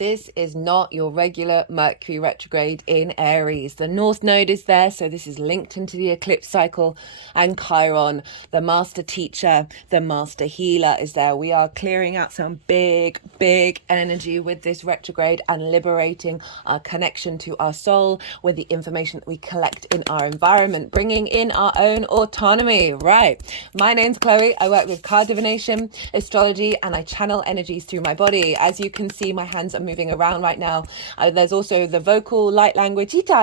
This is not your regular Mercury retrograde in Aries. The North Node is there, so this is linked into the eclipse cycle. And Chiron, the master teacher, the master healer, is there. We are clearing out some big energy with this retrograde and liberating our connection to our soul with the information that we collect in our environment, bringing in our own autonomy. Right. My name's Chloe. I work with card divination, astrology, and I channel energies through my body. As you can see, my hands are moving around right now. There's also the vocal light language. These are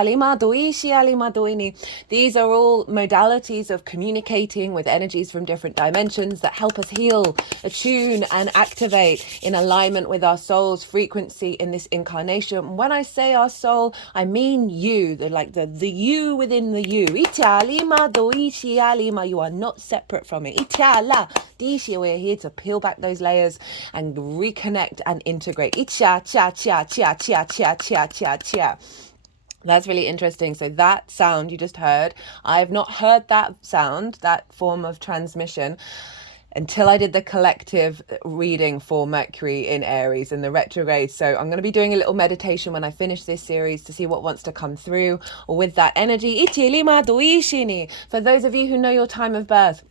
all modalities of communicating with energies from different dimensions that help us heal, attune, and activate in alignment with our soul's frequency in this incarnation. When I say our soul, I mean you, the you within the you. You are not separate from it. We're here to peel back those layers and reconnect and integrate. That's really interesting. So that sound you just heard, I have not heard that sound, that form of transmission, until I did the collective reading for Mercury in Aries and the retrograde. So I'm going to be doing a little meditation when I finish this series to see what wants to come through with that energy. For those of you who know your time of birth,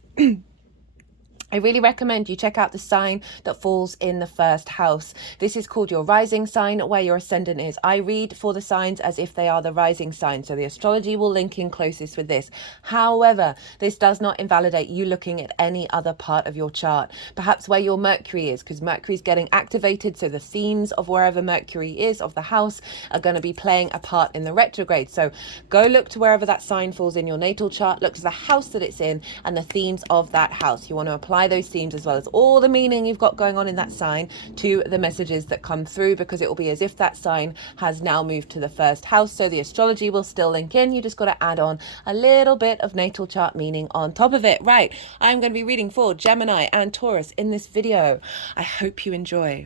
I really recommend you check out the sign that falls in the first house. This is called your rising sign, where your ascendant is. I read for the signs as if they are the rising sign, so the astrology will link in closest with this. However, this does not invalidate you looking at any other part of your chart, perhaps where your Mercury is, because Mercury is getting activated, so the themes of wherever Mercury is, of the house, are going to be playing a part in the retrograde. So go look to wherever that sign falls in your natal chart, look to the house that it's in and the themes of that house. You want to apply those themes as well as all the meaning you've got going on in that sign to the messages that come through, because it will be as if that sign has now moved to the first house. So the astrology will still link in. You just got to add on a little bit of natal chart meaning on top of it. Right. I'm going to be reading for Gemini and Taurus in this video. I hope you enjoy.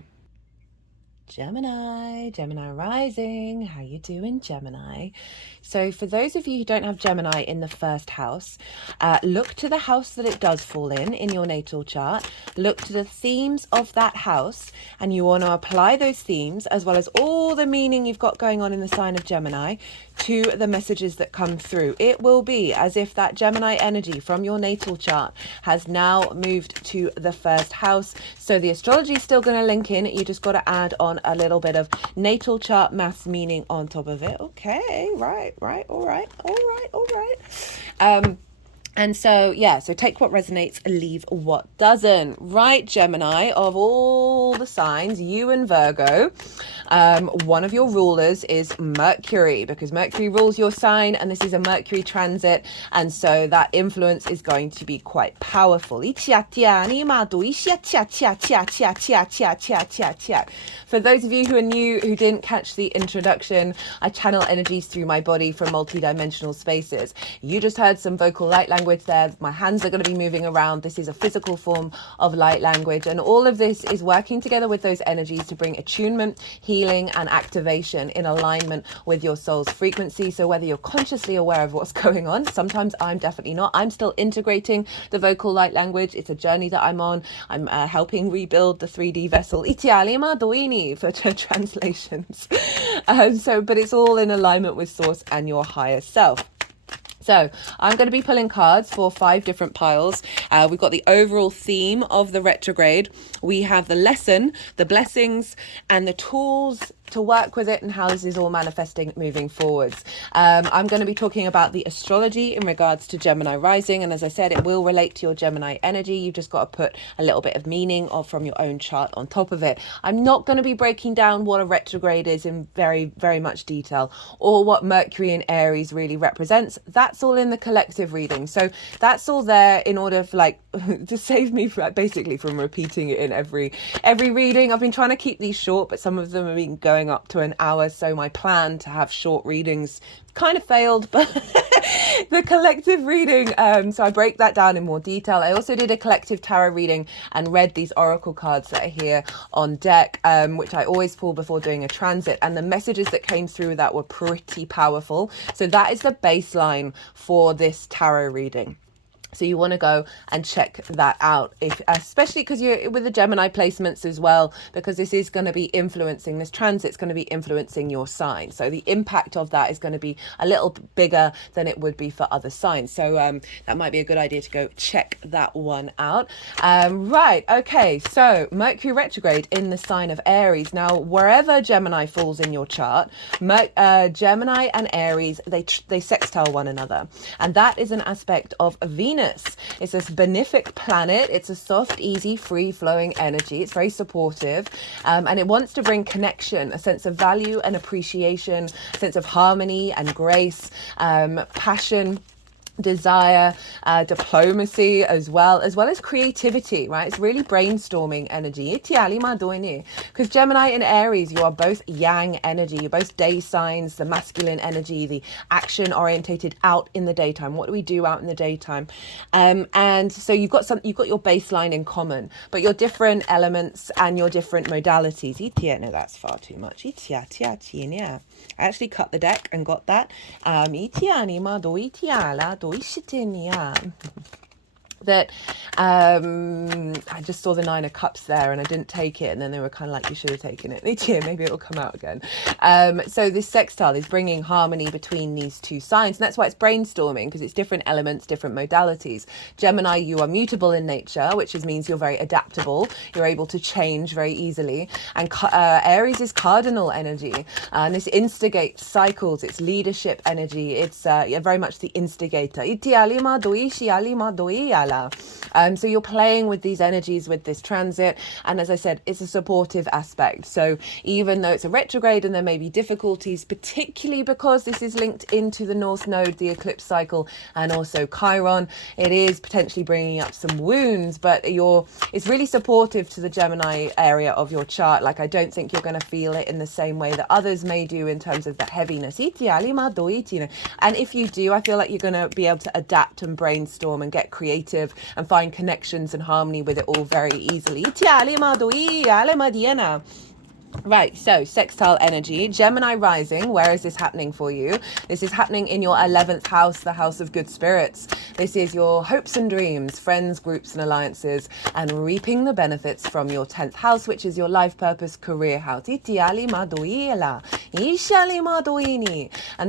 Gemini rising, how you doing, Gemini? So for those of you who don't have Gemini in the first house, look to the house that it does fall in your natal chart, look to the themes of that house, and you want to apply those themes as well as all the meaning you've got going on in the sign of Gemini to the messages that come through. It will be as if that Gemini energy from your natal chart has now moved to the first house. So the astrology is still going to link in. You just got to add on a little bit of natal chart maths meaning on top of it. Okay, right, all right. And so, yeah, so take what resonates, leave what doesn't. Right, Gemini, of all the signs, you and Virgo, one of your rulers is Mercury, because Mercury rules your sign, and this is a Mercury transit, and so that influence is going to be quite powerful. For those of you who are new, who didn't catch the introduction, I channel energies through my body from multi-dimensional spaces. You just heard some vocal light language there. My hands are going to be moving around. This is a physical form of light language, and all of this is working together with those energies to bring attunement, healing, and activation in alignment with your soul's frequency. So whether you're consciously aware of what's going on, sometimes I'm definitely not. I'm still integrating the vocal light language. It's a journey that I'm on. I'm helping rebuild the 3D vessel for translations. But it's all in alignment with source and your higher self. So I'm going to be pulling cards for 5 different piles. We've got the overall theme of the retrograde. We have the lesson, the blessings, and the tools to work with it, and how this is all manifesting moving forwards. I'm going to be talking about the astrology in regards to Gemini rising, and as I said, it will relate to your Gemini energy. You've just got to put a little bit of meaning from your own chart on top of it. I'm not going to be breaking down what a retrograde is in very much detail, or what Mercury in Aries really represents. That's all in the collective reading, so that's all there in order for to save me basically from repeating it in every reading. I've been trying to keep these short, but some of them have been going up to an hour, so my plan to have short readings kind of failed, but the collective reading, so I break that down in more detail. I also did a collective tarot reading and read these oracle cards that are here on deck, which I always pull before doing a transit, and the messages that came through with that were pretty powerful. So that is the baseline for this tarot reading. So you want to go and check that out, if especially because you're with the Gemini placements as well, because this is going to be influencing, this transit's going to be influencing your sign. So the impact of that is going to be a little bigger than it would be for other signs. So that might be a good idea to go check that one out. Right. Okay. So Mercury retrograde in the sign of Aries. Now, wherever Gemini falls in your chart, Gemini and Aries, they sextile one another. And that is an aspect of Venus. It's this benefic planet. It's a soft, easy, free-flowing energy. It's very supportive, and it wants to bring connection, a sense of value and appreciation, a sense of harmony and grace, passion, desire, diplomacy, as well as creativity, right? It's really brainstorming energy. Because Gemini and Aries, you are both yang energy. You're both day signs, the masculine energy, the action orientated out in the daytime. What do we do out in the daytime? And so you've got your baseline in common, but your different elements and your different modalities. No, that's far too much. I actually cut the deck and got that. That I just saw the 9 of Cups there and I didn't take it, and then they were kind of like, you should have taken it. Maybe it'll come out again. So this sextile is bringing harmony between these two signs, and that's why it's brainstorming, because it's different elements, different modalities. Gemini, you are mutable in nature, which means you're very adaptable. You're able to change very easily. And Aries is cardinal energy, and this instigates cycles. It's leadership energy. It's very much the instigator. So you're playing with these energies with this transit, and as I said, it's a supportive aspect. So even though it's a retrograde and there may be difficulties, particularly because this is linked into the North Node, the eclipse cycle, and also Chiron, it is potentially bringing up some wounds, but it's really supportive to the Gemini area of your chart. Like, I don't think you're going to feel it in the same way that others may do in terms of the heaviness. And if you do, I feel like you're going to be able to adapt and brainstorm and get creative and find connections and harmony with it all very easily. Right, so sextile energy, Gemini rising. Where is this happening for you? This is happening in your 11th house, the house of good spirits. This is your hopes and dreams, friends, groups and alliances, and reaping the benefits from your 10th house, which is your life purpose, career house. And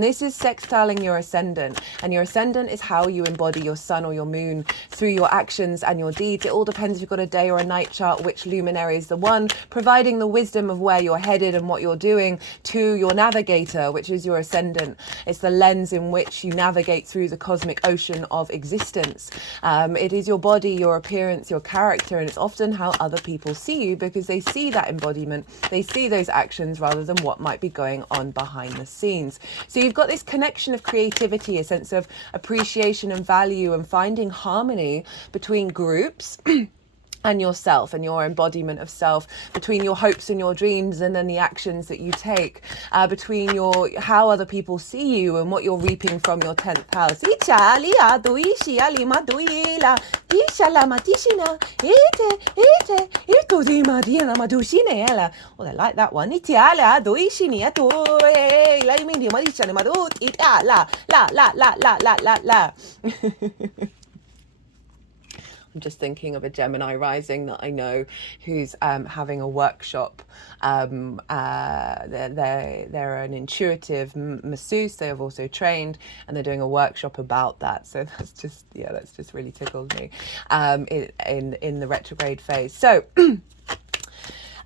this is sextiling your ascendant, and your ascendant is how you embody your sun or your moon through your actions and your deeds. It all depends if you've got a day or a night chart, which luminary is the one providing the wisdom of where you're headed and what you're doing to your navigator, which is your ascendant. It's the lens in which you navigate through the cosmic ocean of existence. It is your body, your appearance, your character, and it's often how other people see you, because they see that embodiment, they see those actions rather than what might be going on behind the scenes. So you've got this connection of creativity, a sense of appreciation and value, and finding harmony between groups and yourself and your embodiment of self, between your hopes and your dreams and then the actions that you take, between how other people see you and what you're reaping from your 10th house. Well, I like that one. I'm just thinking of a Gemini rising that I know who's having a workshop. They're an intuitive masseuse. They have also trained, and they're doing a workshop about that. So that's just really tickled me in the retrograde phase. So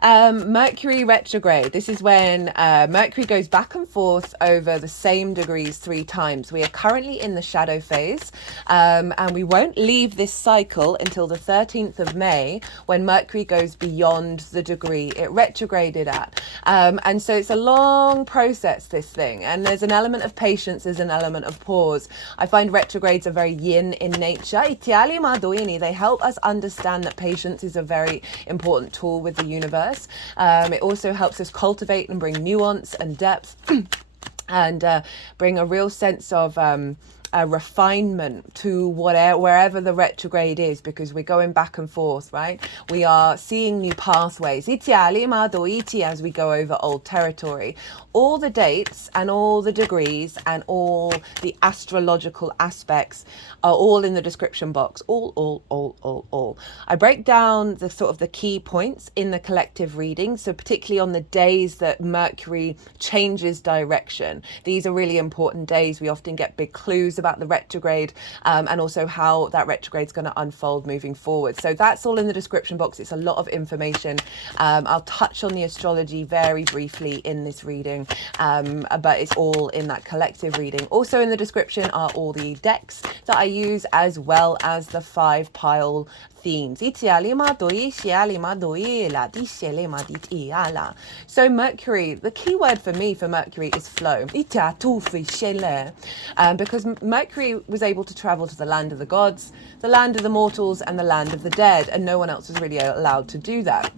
Mercury retrograde. This is when Mercury goes back and forth over the same degrees 3 times. We are currently in the shadow phase, and we won't leave this cycle until the 13th of May, when Mercury goes beyond the degree it retrograded at. And so it's a long process, this thing, and there's an element of patience, there's an element of pause. I find retrogrades are very yin in nature. They help us understand that patience is a very important tool with the universe. It also helps us cultivate and bring nuance and depth and bring a real sense of refinement to wherever the retrograde is, because we're going back and forth, right? We are seeing new pathways as we go over old territory. All the dates and all the degrees and all the astrological aspects are all in the description box. All. I break down the sort of the key points in the collective reading. So particularly on the days that Mercury changes direction. These are really important days. We often get big clues about the retrograde and also how that retrograde is going to unfold moving forward. So that's all in the description box. It's a lot of information. I'll touch on the astrology very briefly in this reading, but it's all in that collective reading. Also in the description are all the decks that I use, as well as the 5 pile themes. So Mercury, the key word for me for Mercury is flow. Because Mercury was able to travel to the land of the gods, the land of the mortals, and the land of the dead, and no one else was really allowed to do that.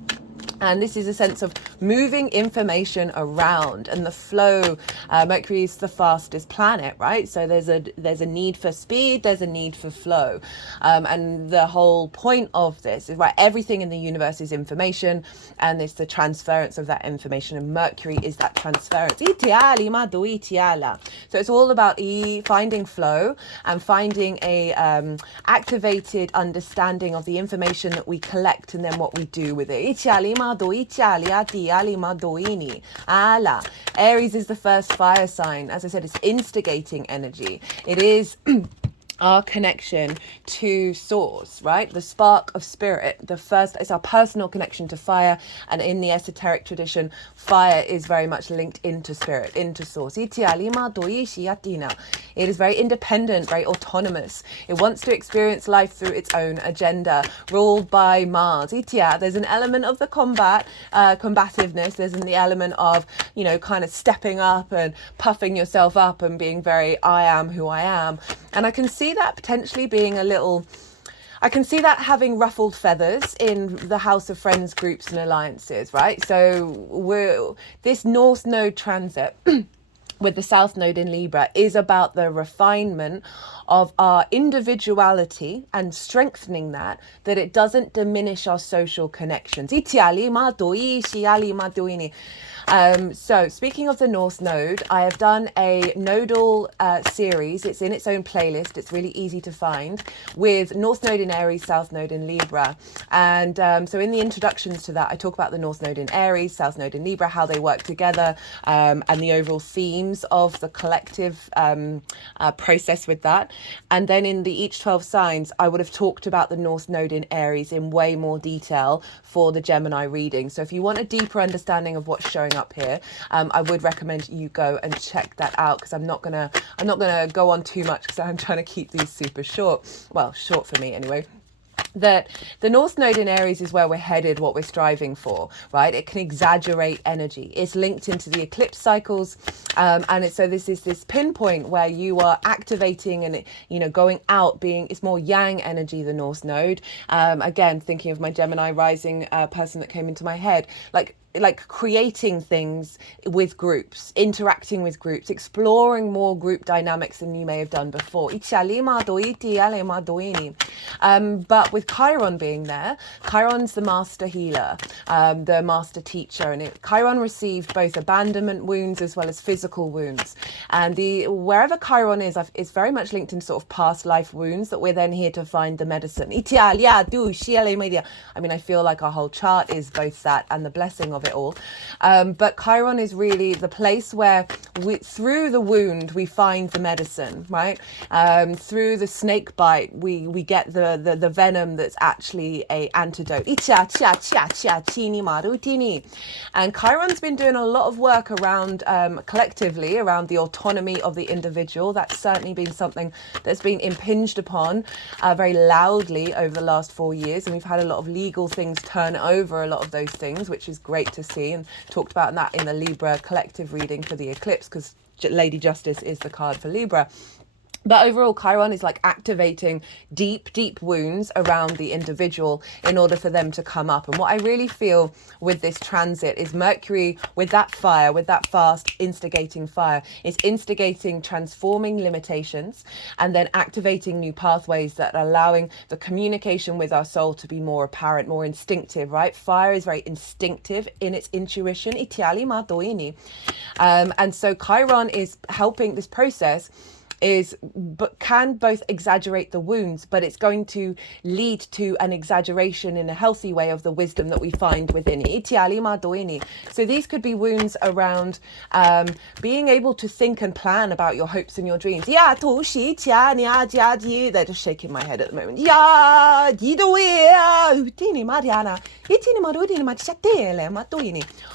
And this is a sense of moving information around, and the flow. Mercury is the fastest planet, right? So there's a need for speed, there's a need for flow. And the whole point of this is, right, everything in the universe is information, and it's the transference of that information, and Mercury is that transference. So it's all about finding flow and finding a activated understanding of the information that we collect and then what we do with it. Aries is the first fire sign. As I said, it's instigating energy. It is our connection to source, right? The spark of spirit. The first is our personal connection to fire, and in the esoteric tradition, fire is very much linked into spirit, into source. It is very independent, very autonomous. It wants to experience life through its own agenda, ruled by Mars. There's an element of the combativeness. There's the element of, kind of stepping up and puffing yourself up and being very, I am who I am. And I can see that potentially being I can see that having ruffled feathers in the House of Friends groups and alliances, right? So this North Node transit with the South Node in Libra is about the refinement of our individuality and strengthening that it doesn't diminish our social connections. So speaking of the North Node, I have done a nodal series. It's in its own playlist. It's really easy to find, with North Node in Aries, South Node in Libra. And so in the introductions to that, I talk about the North Node in Aries, South Node in Libra, how they work together, and the overall themes of the collective process with that. And then in the each 12 signs, I would have talked about the North Node in Aries in way more detail for the Gemini reading. So if you want a deeper understanding of what's showing up here, I would recommend you go and check that out, because I'm not gonna go on too much, because I'm trying to keep these super short. Well, short for me anyway. That the North Node in Aries is where we're headed, what we're striving for, right? It can exaggerate energy. It's linked into the eclipse cycles, and so this is this pinpoint where you are activating and going out, it's more yang energy, the North Node. Again, thinking of my Gemini rising person that came into my head, like creating things with groups, interacting with groups, exploring more group dynamics than you may have done before. But with Chiron being there, Chiron's the master healer, the master teacher, and Chiron received both abandonment wounds as well as physical wounds. And wherever Chiron is very much linked in sort of past life wounds that we're then here to find the medicine. I mean, I feel like our whole chart is both that and the blessing of it all. But Chiron is really the place where through the wound we find the medicine, right? Through the snake bite we get the venom that's actually a antidote. And Chiron's been doing a lot of work around collectively around the autonomy of the individual. That's certainly been something that's been impinged upon very loudly over the last 4 years, and we've had a lot of legal things turn over a lot of those things, which is great to see, and talked about that in the Libra collective reading for the eclipse, because Lady Justice is the card for Libra. But overall, Chiron is like activating deep wounds around the individual in order for them to come up. And what I really feel with this transit is Mercury, with that fire, with that fast instigating fire, is instigating transforming limitations and then activating new pathways that are allowing the communication with our soul to be more apparent, more instinctive, right? Fire is very instinctive in its intuition. And so Chiron is helping this process but can both exaggerate the wounds, but it's going to lead to an exaggeration in a healthy way of the wisdom that we find within it. So these could be wounds around being able to think and plan about your hopes and your dreams. They're just shaking my head at the moment.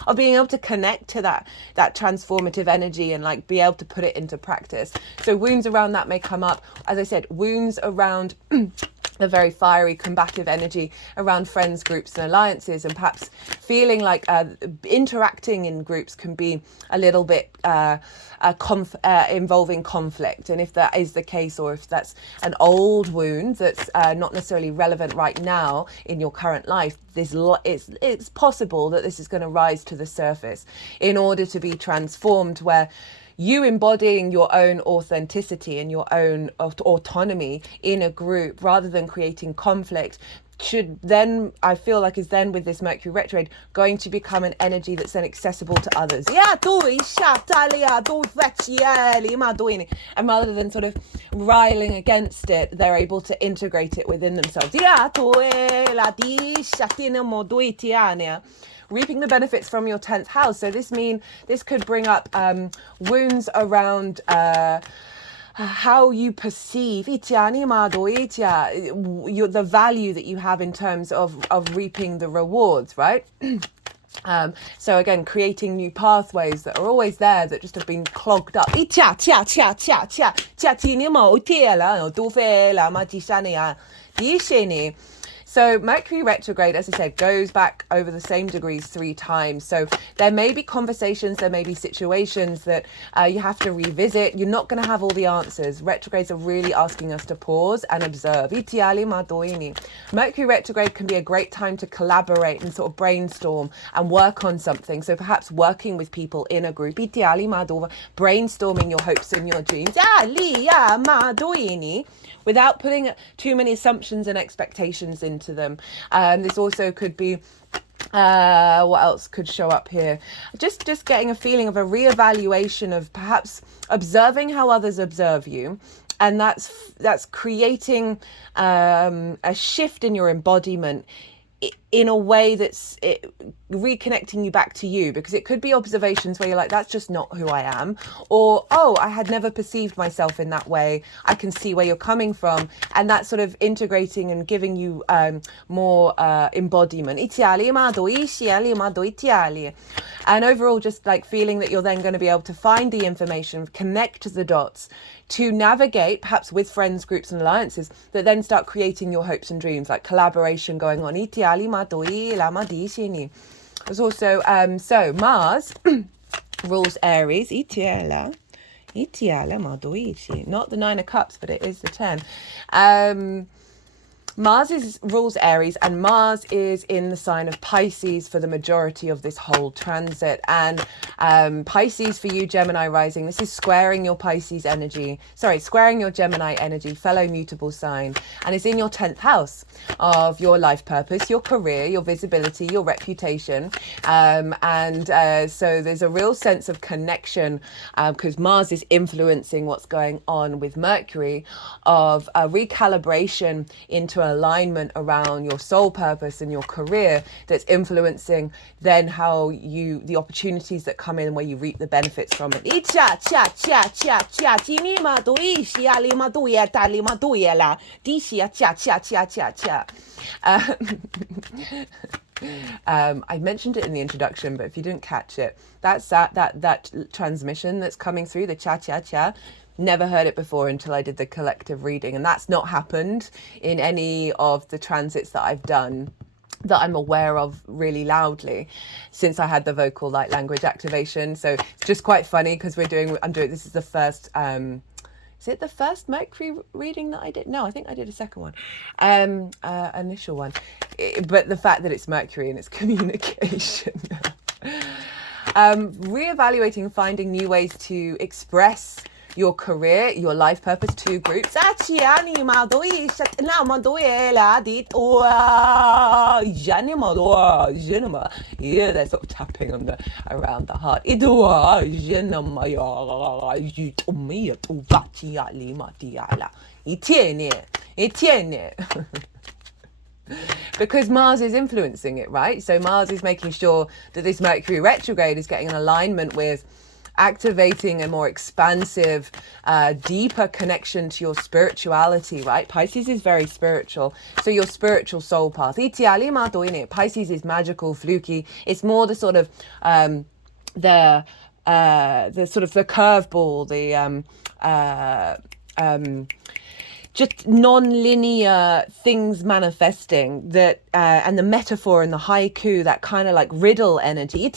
Of being able to connect to that transformative energy and like be able to put it into practice. So wounds around that may come up. As I said, wounds around the very fiery combative energy around friends, groups and alliances, and perhaps feeling like interacting in groups can be a little bit involving conflict. And if that is the case, or if that's an old wound that's not necessarily relevant right now in your current life, it's possible that this is going to rise to the surface in order to be transformed, where you embodying your own authenticity and your own autonomy in a group rather than creating conflict should then, I feel like, is then with this Mercury retrograde going to become an energy that's then accessible to others. And rather than sort of riling against it, they're able to integrate it within themselves. Reaping the benefits from your 10th house. So this could bring up wounds around how you perceive the value that you have in terms of reaping the rewards, right? So again, creating new pathways that are always there that just have been clogged up. So Mercury retrograde, as I said, goes back over the same degrees 3 times. So there may be conversations, there may be situations that you have to revisit. You're not going to have all the answers. Retrogrades are really asking us to pause and observe. Mercury retrograde can be a great time to collaborate and sort of brainstorm and work on something. So perhaps working with people in a group, brainstorming your hopes and your dreams, without putting too many assumptions and expectations into them. This also could be, what else could show up here? Just getting a feeling of a reevaluation of perhaps observing how others observe you. And that's creating a shift in your embodiment in a way that's reconnecting you back to you, because it could be observations where you're like, that's just not who I am, or I had never perceived myself in that way, I can see where you're coming from, and that's sort of integrating and giving you more embodiment. And overall, just like feeling that you're then going to be able to find the information, connect the dots to navigate perhaps with friends, groups and alliances that then start creating your hopes and dreams, like collaboration going on. There's also so Mars rules Aries, not the 9 of Cups, but it is the 10. Mars rules Aries, and Mars is in the sign of Pisces for the majority of this whole transit. And Pisces for you, Gemini rising, this is squaring your squaring your Gemini energy, fellow mutable sign. And it's in your 10th house of your life purpose, your career, your visibility, your reputation. So there's a real sense of connection because Mars is influencing what's going on with Mercury, of a recalibration into alignment around your soul purpose and your career that's influencing then how the opportunities that come in where you reap the benefits from it. I mentioned it in the introduction, but if you didn't catch it, that's that transmission that's coming through, the cha-cha-cha. Never heard it before until I did the collective reading, and that's not happened in any of the transits that I've done that I'm aware of really loudly since I had the vocal light language activation. So it's just quite funny because I'm doing this is the first Is it the first Mercury reading that I did? No, I think I did a second one, initial one. But the fact that it's Mercury and it's communication. Reevaluating, finding new ways to express your career, your life purpose. Two groups. Yeah, they're sort of tapping on the around the heart. Because Mars is influencing it, right? So Mars is making sure that this Mercury retrograde is getting an alignment with activating a more expansive, deeper connection to your spirituality, right? Pisces is very spiritual. So your spiritual soul path. Pisces is magical, fluky. It's more the sort of the sort of the curveball, just non-linear things manifesting that, and the metaphor and the haiku, that kind of like riddle energy,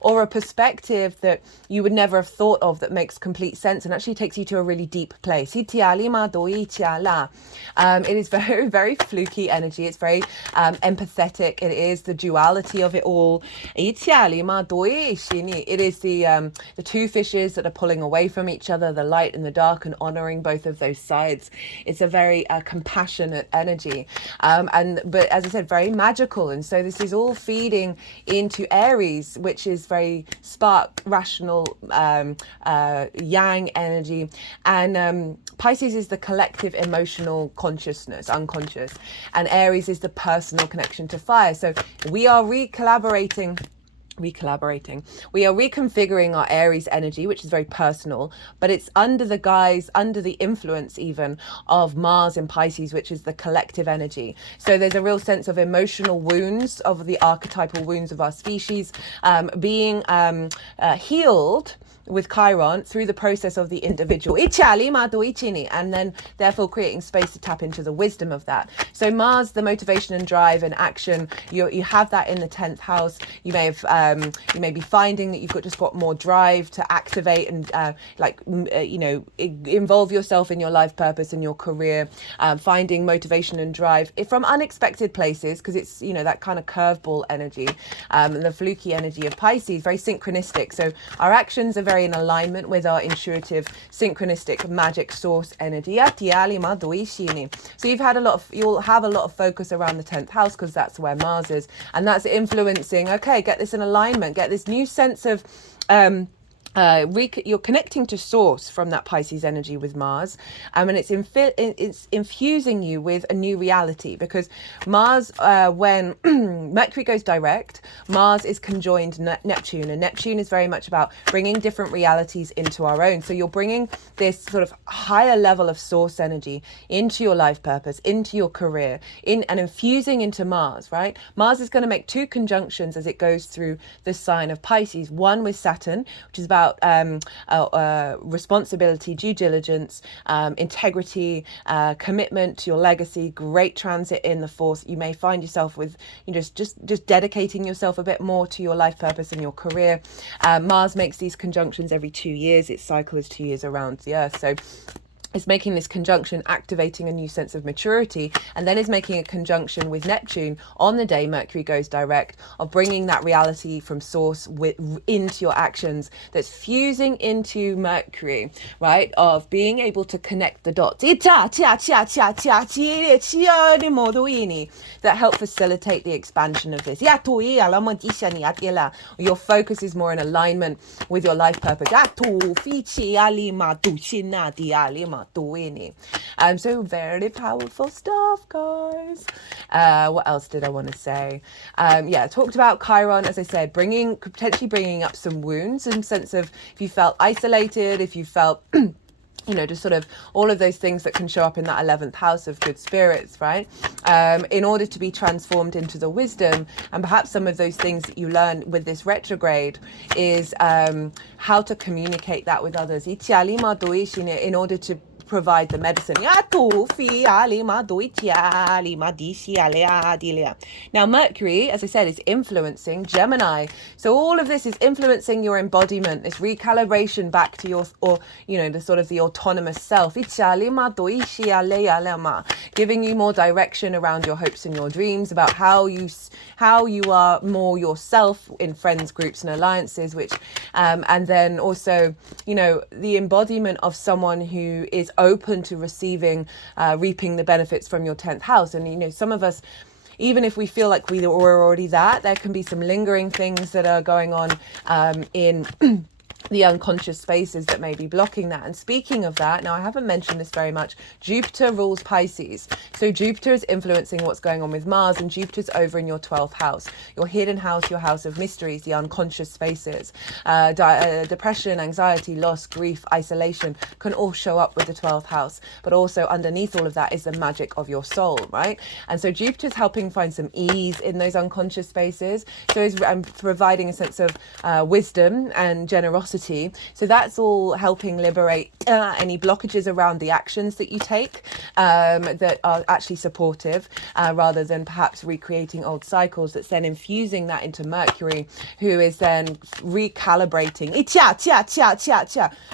or a perspective that you would never have thought of that makes complete sense and actually takes you to a really deep place. It is very, very fluky energy. It's very empathetic. It is the duality of it all. It is the two fishes that are pulling away from each other, the light and the dark, and honoring both of those sides. It's a very compassionate energy, but as I said, very magical. And so this is all feeding into Aries, which is very spark, rational, yang energy, and Pisces is the collective emotional consciousness, unconscious, and Aries is the personal connection to fire. So we are recollaborating. We are reconfiguring our Aries energy, which is very personal, but it's under the guise, under the influence even of Mars in Pisces, which is the collective energy. So there's a real sense of emotional wounds, of the archetypal wounds of our species, being healed with Chiron through the process of the individual, and then therefore creating space to tap into the wisdom of that. So Mars, the motivation and drive and action, you have that in the 10th house. You may have you may be finding that you've just got more drive to activate and involve yourself in your life purpose and your career, finding motivation and drive from unexpected places, because it's that kind of curveball energy, and the fluky energy of Pisces, very synchronistic. So our actions are very in alignment with our intuitive, synchronistic, magic source energy. So you'll have a lot of focus around the 10th house, because that's where Mars is, and that's influencing. Okay, get this in alignment, get this new sense of you're connecting to source from that Pisces energy with Mars, and it's infusing you with a new reality, because Mars, when Mercury goes direct, Mars is conjoined Neptune, and Neptune is very much about bringing different realities into our own. So you're bringing this sort of higher level of source energy into your life purpose, into your career, and infusing into Mars, right? Mars is going to make two conjunctions as it goes through the sign of Pisces, one with Saturn, which is about responsibility, due diligence, integrity, commitment to your legacy. Great transit in the 4th. You may find yourself with just dedicating yourself a bit more to your life purpose and your career. Mars makes these conjunctions every 2 years. Its cycle is 2 years around the Earth. So it's making this conjunction, activating a new sense of maturity, and then is making a conjunction with Neptune on the day Mercury goes direct, of bringing that reality from source into your actions, that's fusing into Mercury, right, of being able to connect the dots that help facilitate the expansion of this. Your focus is more in alignment with your life purpose. So very powerful stuff, guys. What else did I want to say? I talked about Chiron, as I said, potentially bringing up some wounds, some sense of if you felt isolated, if you felt just sort of all of those things that can show up in that 11th house of good spirits, right? In order to be transformed into the wisdom, and perhaps some of those things that you learn with this retrograde is how to communicate that with others. In order to provide the medicine. Now Mercury, as I said, is influencing Gemini, so all of this is influencing your embodiment, this recalibration back to your, or the sort of the autonomous self, giving you more direction around your hopes and your dreams, about how you are more yourself in friends, groups and alliances, which and then also the embodiment of someone who is open to receiving, reaping the benefits from your 10th house. And some of us, even if we feel like we were already that, there can be some lingering things that are going on in the unconscious spaces that may be blocking that. And speaking of that, now I haven't mentioned this very much, Jupiter rules Pisces. So Jupiter is influencing what's going on with Mars, and Jupiter's over in your 12th house, your hidden house, your house of mysteries, the unconscious spaces. Depression, anxiety, loss, grief, isolation can all show up with the 12th house, but also underneath all of that is the magic of your soul, right? And so Jupiter's helping find some ease in those unconscious spaces. So it's providing a sense of wisdom and generosity. So that's all helping liberate any blockages around the actions that you take that are actually supportive, rather than perhaps recreating old cycles. That's then infusing that into Mercury, who is then recalibrating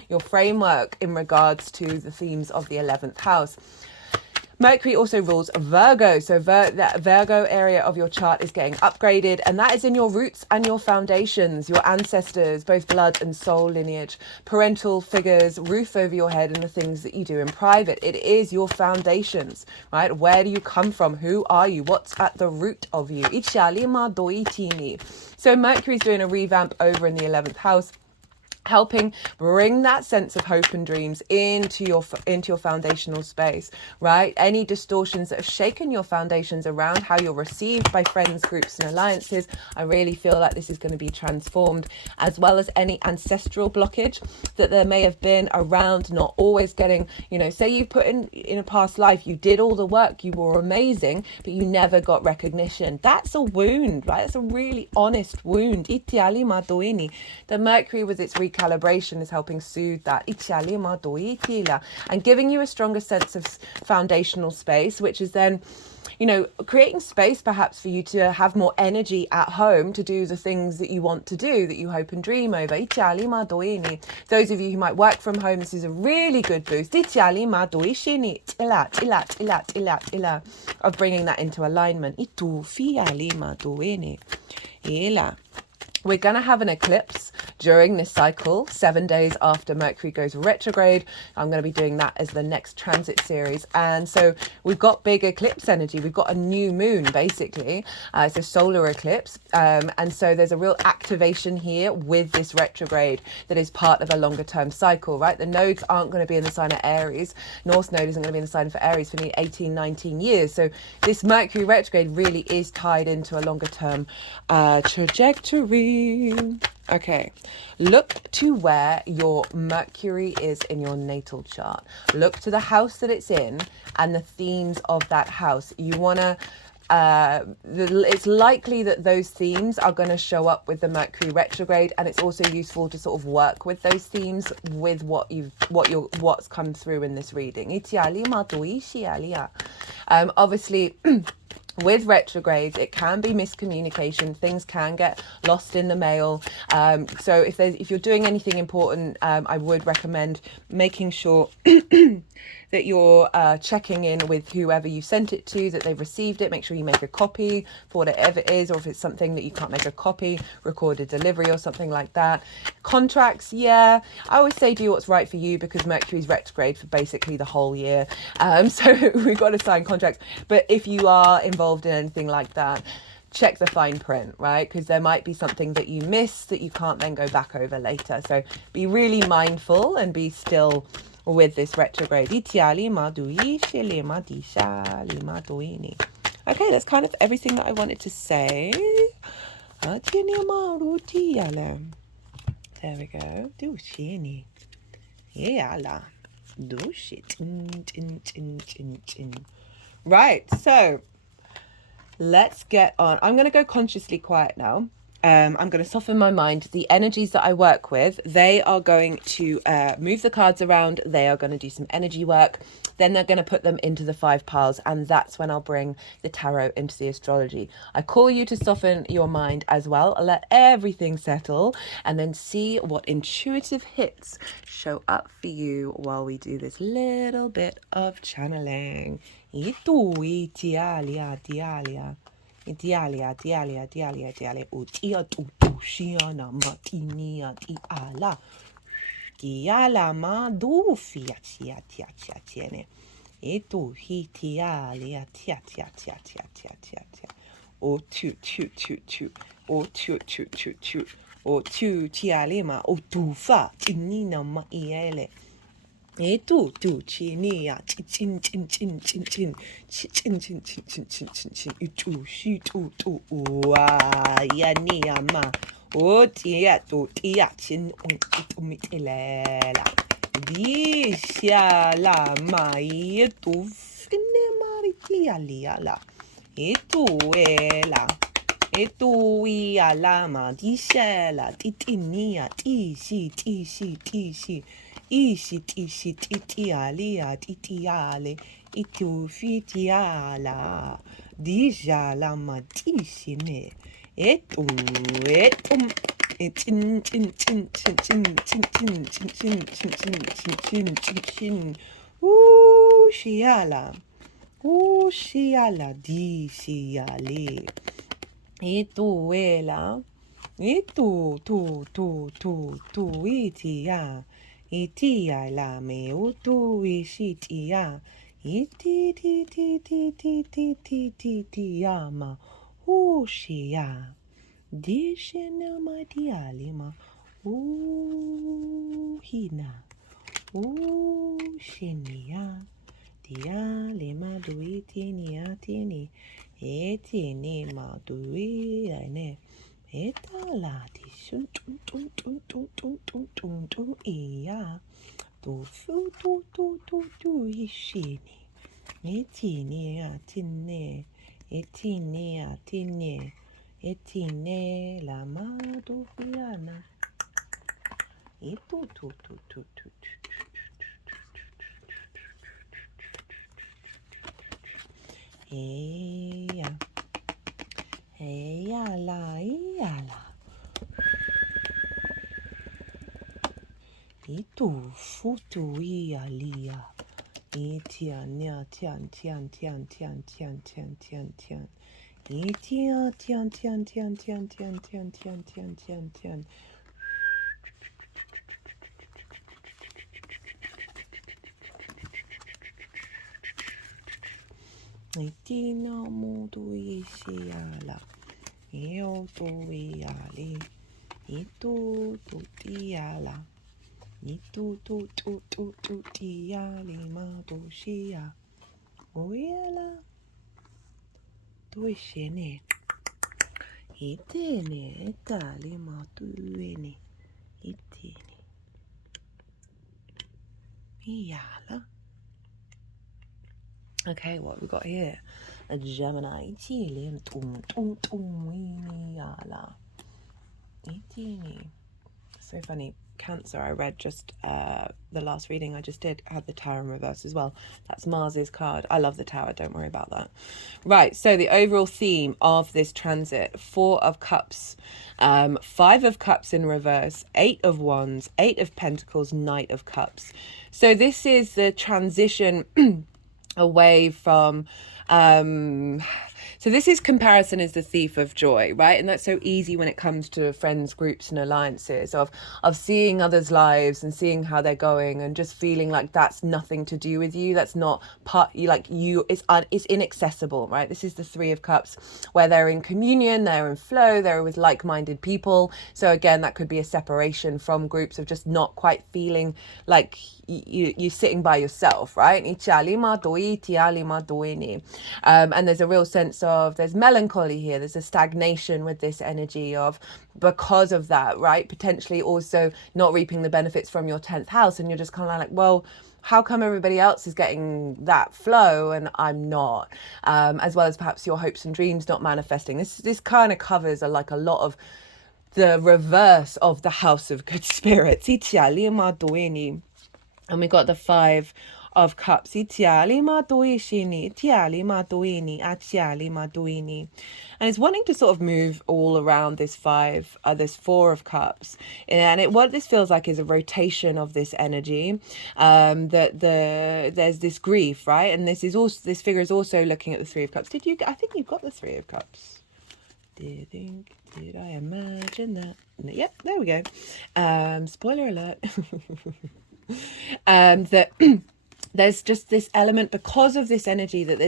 your framework in regards to the themes of the 11th house. Mercury also rules Virgo, so that Virgo area of your chart is getting upgraded, and that is in your roots and your foundations, your ancestors, both blood and soul lineage, parental figures, roof over your head, and the things that you do in private. It is your foundations, right? Where do you come from? Who are you? What's at the root of you? So Mercury's doing a revamp over in the 11th house, helping bring that sense of hope and dreams into your foundational space, right? Any distortions that have shaken your foundations around how you're received by friends, groups and alliances, I really feel like this is going to be transformed, as well as any ancestral blockage that there may have been around not always getting, say you put in a past life, you did all the work, you were amazing, but you never got recognition. That's a wound, right? That's a really honest wound. The Mercury with its recalibration is helping soothe that, and giving you a stronger sense of foundational space, which is then creating space perhaps for you to have more energy at home to do the things that you want to do, that you hope and dream over. Those of you who might work from home, this is a really good boost of bringing that into alignment. We're going to have an eclipse during this cycle, 7 days after Mercury goes retrograde. I'm going to be doing that as the next transit series. And so we've got big eclipse energy. We've got a new moon, basically. It's a solar eclipse. And so there's a real activation here with this retrograde that is part of a longer term cycle, right? The nodes aren't going to be in the sign of Aries. North Node isn't going to be in the sign for Aries for nearly 18, 19 years. So this Mercury retrograde really is tied into a longer term trajectory. Okay, look to where your Mercury is in your natal chart. Look to the house that it's in and the themes of that house. You want to it's likely that those themes are going to show up with the Mercury retrograde, and it's also useful to sort of work with those themes with what's come through in this reading. Obviously with retrogrades, it can be miscommunication. Things can get lost in the mail. So if you're doing anything important, I would recommend making sure that you're checking in with whoever you sent it to, that they've received it. Make sure you make a copy for whatever it is, or if it's something that you can't make a copy, record a delivery or something like that. Contracts, yeah, I always say do what's right for you, because Mercury's retrograde for basically the whole year. So we've got to sign contracts. But if you are involved in anything like that, check the fine print, right? Because there might be something that you miss that you can't then go back over later. So be really mindful and be still with this retrograde. Okay, that's kind of everything that I wanted to say. There we go. Right, so let's get on. I'm going to go consciously quiet now. I'm going to soften my mind. The energies that I work with, they are going to move the cards around. They are going to do some energy work. Then they're going to put them into the 5 piles. And that's when I'll bring the tarot into the astrology. I call you to soften your mind as well. I'll let everything settle and then see what intuitive hits show up for you while we do this little bit of channeling. Dialia, dialia, dialia, dialia, utia tutu, shiana, matinia, diala, diala, ma do fia, tia, tia, tia, tiene. Etu, hi, tialia, tia, tia, tia, tia, tia, tia, tia. O tu, tu, tu, tu, o tu, tu, tu, tu, o tu, tialima, o tu fa, tinina, ma iele. E tu chinia chin chin chin chin chin chin chin chin chin chin chin chin tu shi tu wa ya ni ma o tia tu tia chin tu mitelela di sia la mai tu fine maritia liala e tu ela e tu ia la ma di sia la titinia ti si Ishit itialia titiale itufitiala dija la matissime etum etin chin chin chin chin chin chin chin chin chin chin chin chin chin shiala di shiale etuela etu tu itia Itia la me utu ishitia. Iti ti ti ti ti ti ti ti ti yama. Ushia. Dishena madialima. Hina. Shinia. Dialima duiti niatini. Etini ma duiane. Etala di shun tun tun tun tun tun tun tun tun iya tu fu tu ishini etini atine la madu yana etu tu Eyala. Itu futu ialia. Itian. Itian. Itina mudu isiala. Io tu iali. Itu tiala. Itu tu tiali madu shia. Oiela. Tu ishene. Itene etali matuene. Itene. Iala. Okay, what have we got here? A Gemini. Itili yala. Itini. So funny. Cancer, I read just the last reading I just did had the Tower in reverse as well. That's Mars's card. I love the Tower, don't worry about that. Right, so the overall theme of this transit: 4 of Cups, 5 of Cups in reverse, 8 of Wands, 8 of Pentacles, Knight of Cups. So this is the transition away from so this is comparison is the thief of joy, right? And that's so easy when it comes to friends, groups and alliances of seeing others' lives and seeing how they're going and just feeling like that's nothing to do with you. That's not part, like you, it's inaccessible, right? This is the 3 of Cups where they're in communion, they're in flow, they're with like-minded people. So again, that could be a separation from groups of just not quite feeling like you're sitting by yourself, right? And there's a real sense of, there's melancholy here, there's a stagnation with this energy of, because of that, right? Potentially also not reaping the benefits from your 10th house, and you're just kind of like, well, how come everybody else is getting that flow and I'm not? As well as perhaps your hopes and dreams not manifesting. This kind of covers a lot of the reverse of the house of good spirits. And we got the 5 of cups. And it's wanting to sort of move all around this 5, this 4 of cups. And what this feels like is a rotation of this energy. There's this grief, right? And this figure is also looking at the 3 of cups. I think you got the 3 of cups. Did I imagine that? Yep, there we go. Spoiler alert. That there's just this element, because of this energy, that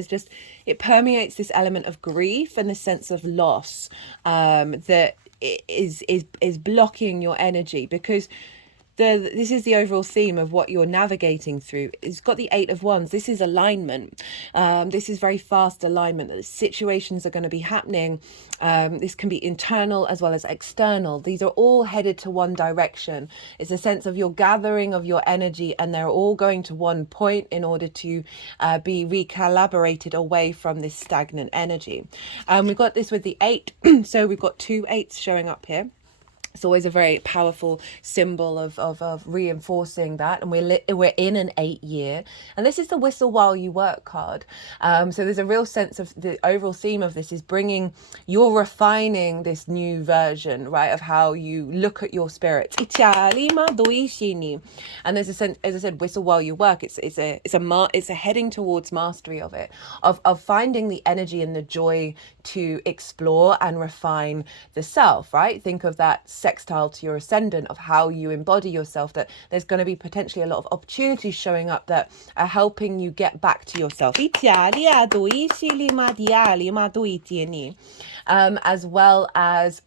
it permeates this element of grief and the sense of loss, that is blocking your energy, because this is the overall theme of what you're navigating through. It's got the 8 of Wands. This is alignment. This is very fast alignment. The situations are going to be happening. This can be internal as well as external. These are all headed to one direction. It's a sense of your gathering of your energy, and they're all going to one point in order to be recalibrated away from this stagnant energy. We've got this with the 8. So we've got 2 8s showing up here. It's always a very powerful symbol of reinforcing that. And we're in an 8 year. And this is the whistle while you work card. So there's a real sense of the overall theme of this is you're refining this new version, right, of how you look at your spirits. And there's a sense, as I said, whistle while you work. It's a heading towards mastery of it, of finding the energy and the joy to explore and refine the self, right? Think of that sextile to your ascendant, of how you embody yourself, that there's going to be potentially a lot of opportunities showing up that are helping you get back to yourself. As well as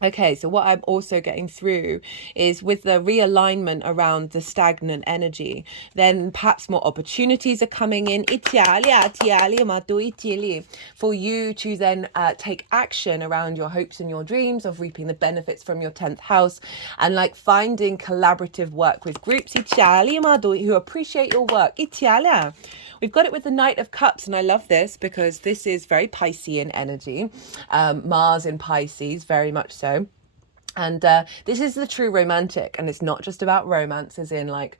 okay, so what I'm also getting through is with the realignment around the stagnant energy, then perhaps more opportunities are coming in for you to then take action around your hopes and your dreams of reaping the benefits from your 10th house, and like finding collaborative work with groups who appreciate your work. We've got it with the Knight of Cups, and I love this because this is very Piscean energy. Mars in Pisces, very much so. And this is the true romantic, and it's not just about romance as in like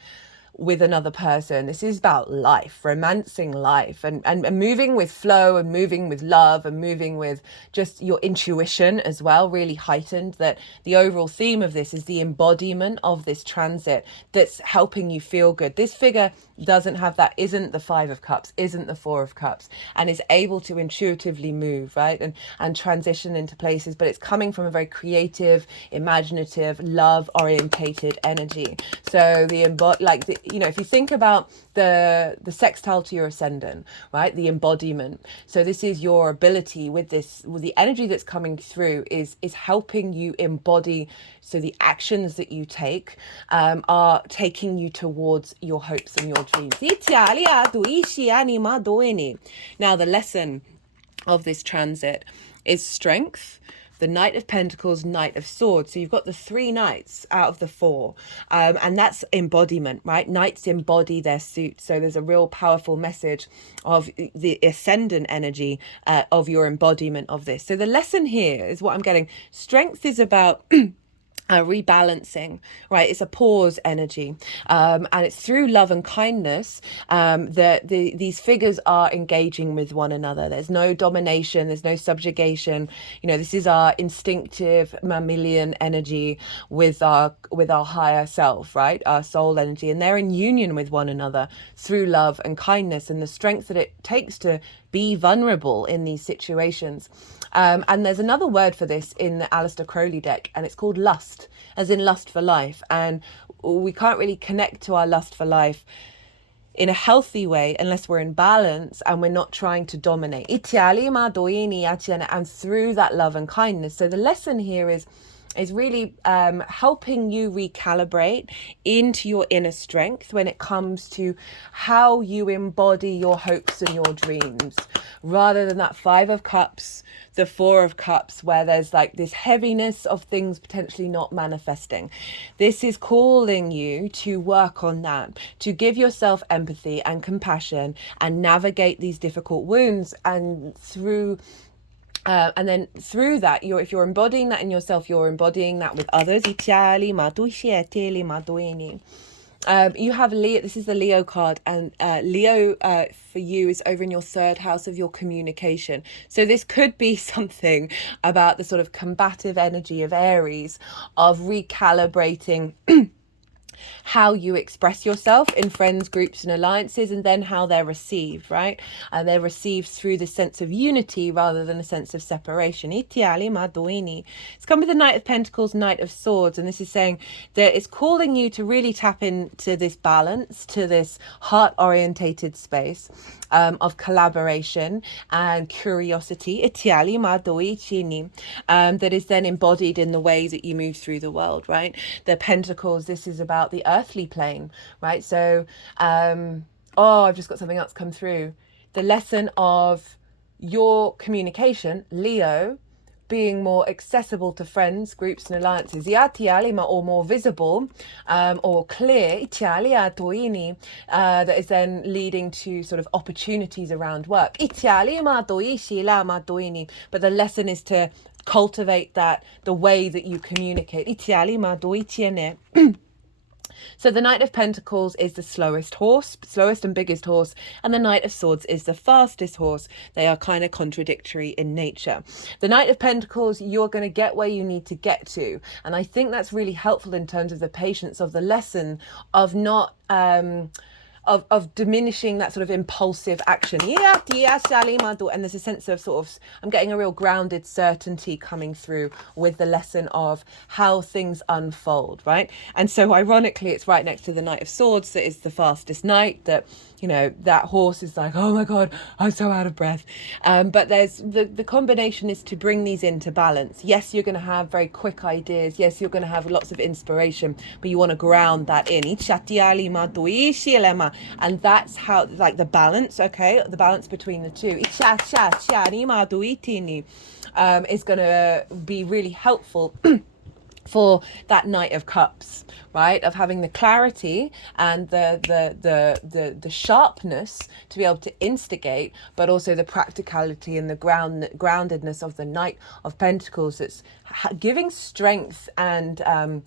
with another person. This is about life, romancing life, and moving with flow, and moving with love, and moving with just your intuition as well, really heightened. That the overall theme of this is the embodiment of this transit that's helping you feel good. This figure doesn't have that, isn't the 5 of Cups, isn't the 4 of Cups, and is able to intuitively move, right, and transition into places, but it's coming from a very creative, imaginative, love orientated energy. So if you think about the sextile to your ascendant, right, the embodiment. So this is your ability with the energy that's coming through is helping you embody. So the actions that you take are taking you towards your hopes and your dreams. Now the lesson of this transit is strength. The Knight of Pentacles, Knight of Swords. So you've got the 3 knights out of the 4. And that's embodiment, right? Knights embody their suit. So there's a real powerful message of the ascendant energy of your embodiment of this. So the lesson here is what I'm getting. Strength is about rebalancing, right? It's a pause energy, and it's through love and kindness that these figures are engaging with one another. There's no domination, there's no subjugation. This is our instinctive mammalian energy with our higher self, right? Our soul energy, and they're in union with one another through love and kindness, and the strength that it takes to be vulnerable in these situations. And there's another word for this in the Aleister Crowley deck, and it's called lust, as in lust for life. And we can't really connect to our lust for life in a healthy way unless we're in balance and we're not trying to dominate. And through that love and kindness. So the lesson here is really helping you recalibrate into your inner strength when it comes to how you embody your hopes and your dreams, rather than that 5 of Cups, the 4 of Cups, where there's like this heaviness of things potentially not manifesting. This is calling you to work on that, to give yourself empathy and compassion and navigate these difficult wounds, and through And then through that, if you're embodying that in yourself, you're embodying that with others. You have Leo. This is the Leo card, and Leo for you is over in your third house of your communication. So this could be something about the sort of combative energy of Aries, of recalibrating how you express yourself in friends, groups and alliances, and then how they're received, right? And they're received through the sense of unity rather than a sense of separation. It's come with the Knight of Pentacles, Knight of Swords, and this is saying that it's calling you to really tap into this balance, to this heart-orientated space of collaboration and curiosity, that is then embodied in the way that you move through the world, right? The Pentacles, this is about the earthly plane, right? So, I've just got something else come through. The lesson of your communication, Leo, being more accessible to friends, groups and alliances, or more visible or clear, that is then leading to sort of opportunities around work. But the lesson is to cultivate that, the way that you communicate. So the Knight of Pentacles is the slowest and biggest horse, and the Knight of Swords is the fastest horse. They are kind of contradictory in nature. The Knight of Pentacles, you're going to get where you need to get to, and I think that's really helpful in terms of the patience of the lesson of not of diminishing that sort of impulsive action. And there's a sense of sort of, I'm getting a real grounded certainty coming through with the lesson of how things unfold, right? And so ironically, it's right next to the Knight of Swords that is the fastest knight, that, you know, that horse is like, oh my God, I'm so out of breath. But there's the combination is to bring these into balance. Yes, you're going to have very quick ideas. Yes, you're going to have lots of inspiration, but you want to ground that in. And that's how, like, the balance, okay? The balance between the two is going to be really helpful for that Knight of Cups, right? Of having the clarity and the sharpness to be able to instigate, but also the practicality and the groundedness of the Knight of Pentacles that's giving strength and I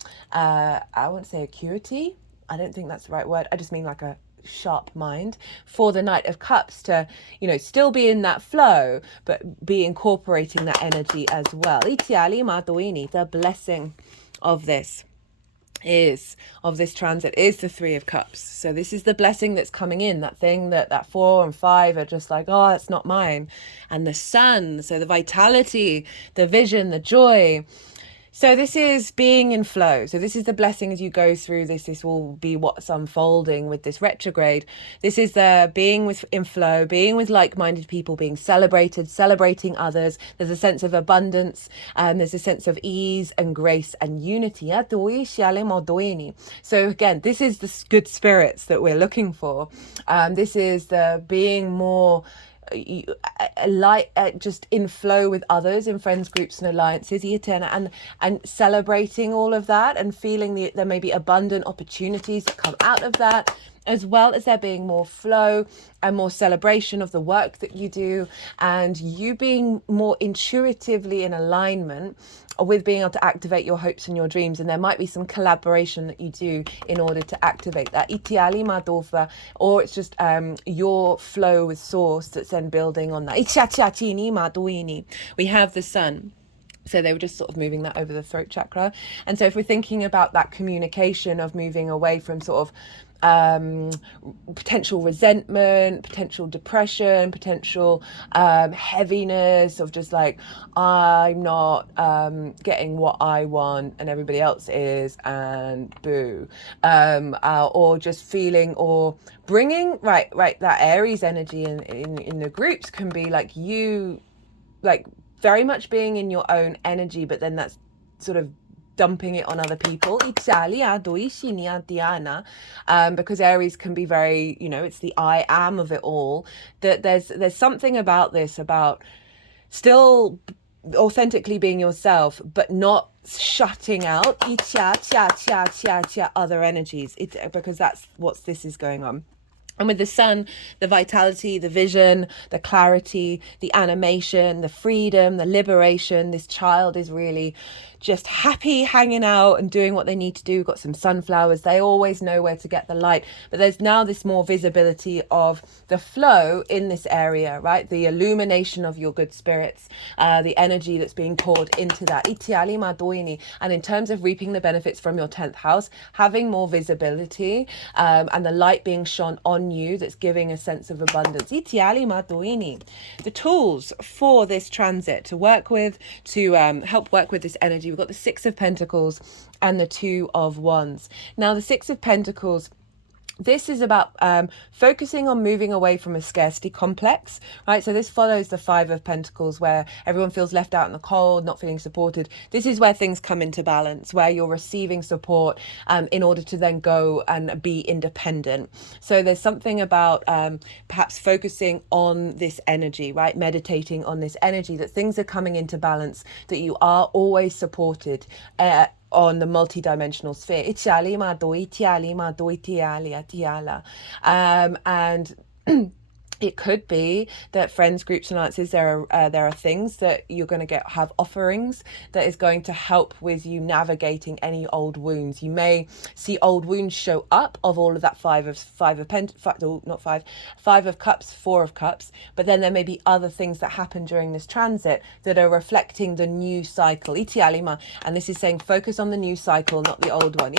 won't say acuity. I don't think that's the right word. I just mean like a sharp mind for the Knight of Cups to, you know, still be in that flow, but be incorporating that energy as well. The blessing of this transit is the Three of Cups. So this is the blessing that's coming in, that thing that 4 and 5 are just like, oh, that's not mine. And the Sun, so the vitality, the vision, the joy. So this is being in flow. So this is the blessing as you go through this. This will be what's unfolding with this retrograde. This is the being in flow, being with like-minded people, being celebrating others. There's a sense of abundance, and there's a sense of ease and grace and unity. So again, this is the good spirits that we're looking for. This is the being more just in flow with others, in friends, groups and alliances, and celebrating all of that, and feeling there may be abundant opportunities that come out of that, as well as there being more flow and more celebration of the work that you do, and you being more intuitively in alignment with being able to activate your hopes and your dreams. And there might be some collaboration that you do in order to activate that. Or it's just your flow with source that's then building on that. We have the Sun. So they were just sort of moving that over the throat chakra. And so if we're thinking about that communication of moving away from sort of potential resentment, potential depression, potential heaviness of just like, I'm not getting what I want and everybody else is, and boo, or just feeling or bringing right that Aries energy in the groups can be like you, like very much being in your own energy, but then that's sort of dumping it on other people, because Aries can be very, you know, it's the I am of it all. That there's something about this, about still authentically being yourself, but not shutting out other energies, because that's what this is going on. And with the sun, the vitality, the vision, the clarity, the animation, the freedom, the liberation. This child is really just happy hanging out and doing what they need to do. Got some sunflowers. They always know where to get the light. But there's now this more visibility of the flow in this area, right? The illumination of your good spirits, the energy that's being poured into that. And in terms of reaping the benefits from your 10th house, having more visibility and the light being shone on you, that's giving a sense of abundance. The tools for this transit to work with, to help work with this energy, we've got the Six of Pentacles and the Two of Wands. Now the Six of Pentacles, this is about focusing on moving away from a scarcity complex, right? So this follows the Five of Pentacles, where everyone feels left out in the cold, not feeling supported. This is where things come into balance, where you're receiving support in order to then go and be independent. So there's something about perhaps focusing on this energy, right? Meditating on this energy, that things are coming into balance, that you are always supported on the multi-dimensional sphere. And it could be that friends, groups and alliances, there are things that you're going to have offerings that is going to help with you navigating any old wounds. You may see old wounds show up of all of that Five of Cups, Four of Cups, but then there may be other things that happen during this transit that are reflecting the new cycle. And this is saying focus on the new cycle, not the old one.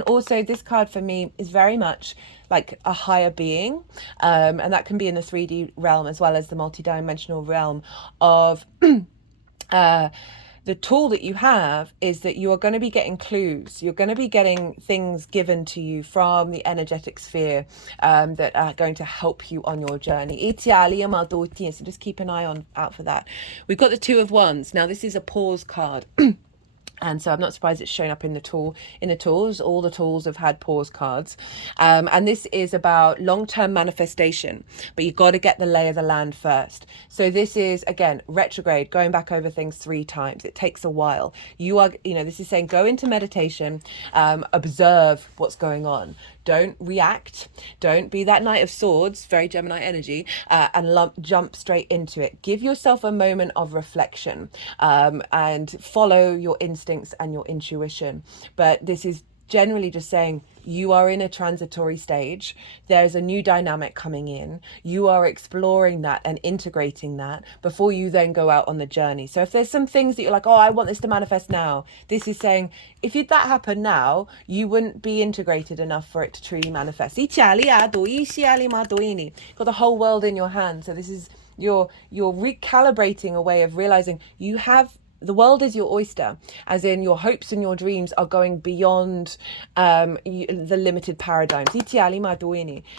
And also this card for me is very much like a higher being, and that can be in the 3D realm as well as the multidimensional realm of the tool that you have is that you are going to be getting clues. You're going to be getting things given to you from the energetic sphere that are going to help you on your journey. So just keep an eye out for that. We've got the Two of Wands. Now this is a pause card. And so I'm not surprised it's shown up in the tools. All the tools have had pause cards. And this is about long-term manifestation, but you've got to get the lay of the land first. So this is, again, retrograde, going back over things 3 times. It takes a while. This is saying go into meditation, observe what's going on. Don't react. Don't be that Knight of Swords, very Gemini energy, and jump straight into it. Give yourself a moment of reflection and follow your instincts and your intuition. But this is generally just saying you are in a transitory stage. There's a new dynamic coming in. You are exploring that and integrating that before you then go out on the journey. So if there's some things that you're like, oh, I want this to manifest now, this is saying if that happened now, you wouldn't be integrated enough for it to truly manifest. Got the whole world in your hand. So this is you're recalibrating a way of realizing you have the world is your oyster, as in your hopes and your dreams are going beyond the limited paradigms.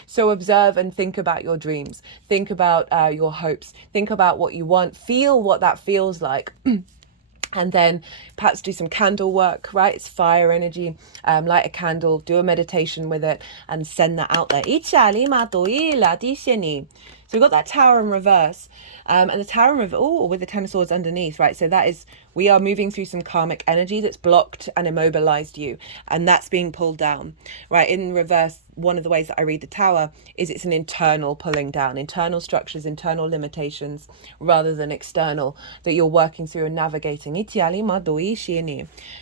So observe and think about your dreams. Think about your hopes. Think about what you want. Feel what that feels like. And then perhaps do some candle work, right? It's fire energy. Light a candle, do a meditation with it, and send that out there. So we've got that Tower in reverse, and the Tower in reverse, with the Ten of Swords underneath, right? So that is, we are moving through some karmic energy that's blocked and immobilized you, and that's being pulled down, right? In reverse, one of the ways that I read the Tower is it's an internal pulling down, internal structures, internal limitations, rather than external, that you're working through and navigating.